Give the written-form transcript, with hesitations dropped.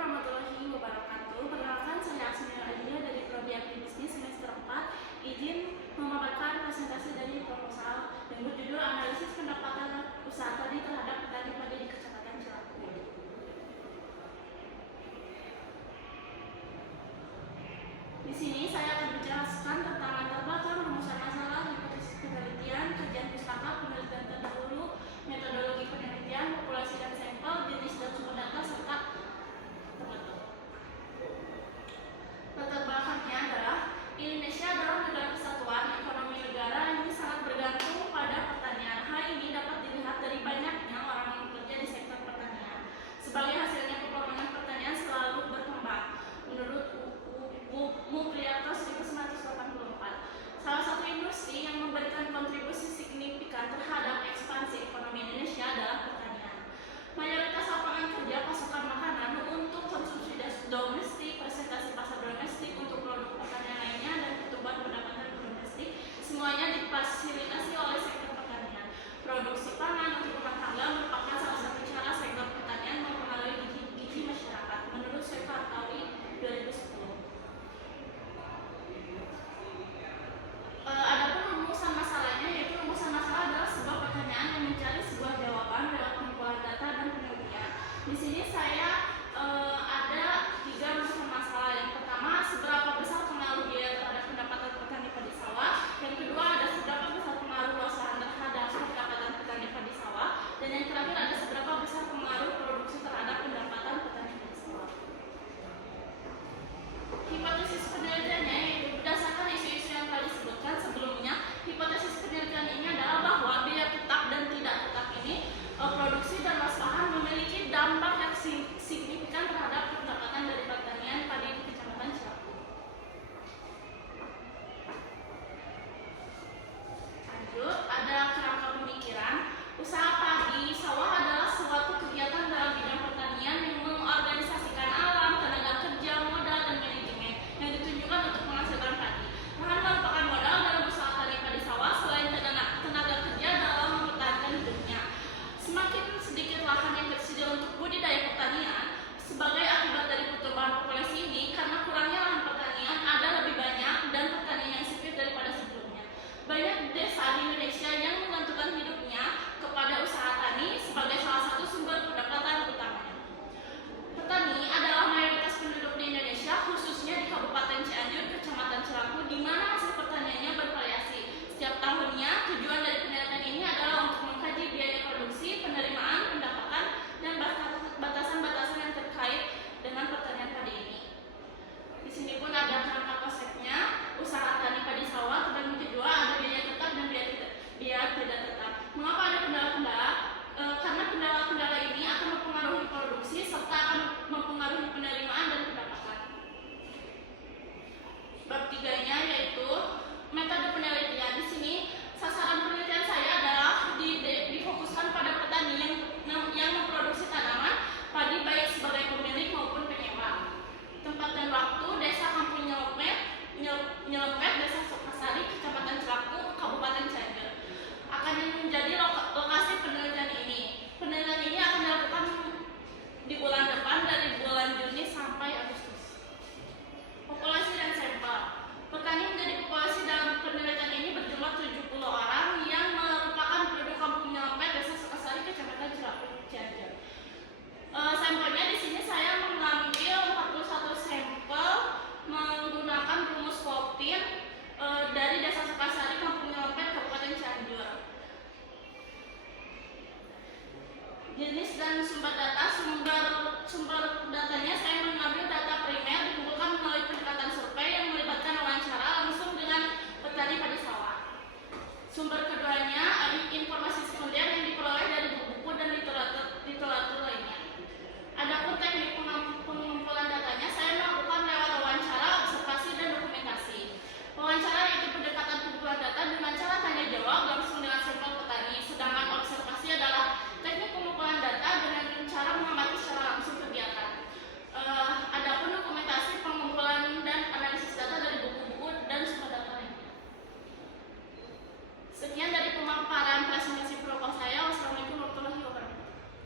warahmatullahi wabarakatuh. Perkenalkan, saya Asmiya Adia dari Prodi Agribisnis semester 4. Izin memaparkan presentasi dari proposal yang berjudul Analisis Pendapatan Usaha Tadi terhadap Petani Padi di Kecamatan Cilaku. Di sini saya akan menjelaskan tentang latar belakang, rumusan masalah, hipotesis penelitian, kajian pustaka, penelitian terdahulu, metodologi penelitian, populasi dan sampel, jenis dan sumber data, serta penutup. Latar belakangnya adalah Indonesia adalah negara kesatuan. Ekonomi negara ini sangat bergantung pada pertanian. Hal ini dapat dilihat dari banyaknya orang yang bekerja di sektor pertanian. Sebagai hasilnya, pembangunan pertanian selalu berkembang. Menurut Mupriarto 1984, salah satu industri yang memberikan kontribusi signifikan terhadap ekspansi ekonomi Indonesia adalah pertanian. Mayoritas lapangan kerja, pasokan makanan untuk konsumsi domestik, presentasi pasar domestik untuk produk pertanian lainnya, dan pertumbuhan pendapatan domestik, semuanya difasilitasi oleh sektor pertanian. Produksi pangan untuk rumah tangga merupakan salah satu cara sektor pertanian mempengaruhi gizi masyarakat, menurut Syekhartawi 2010. Adapun rumusan masalahnya, yaitu rumusan masalah adalah sebuah pertanyaan yang mencari sebuah jawaban lewat pengumpulan data dan penelitian. Di sini saya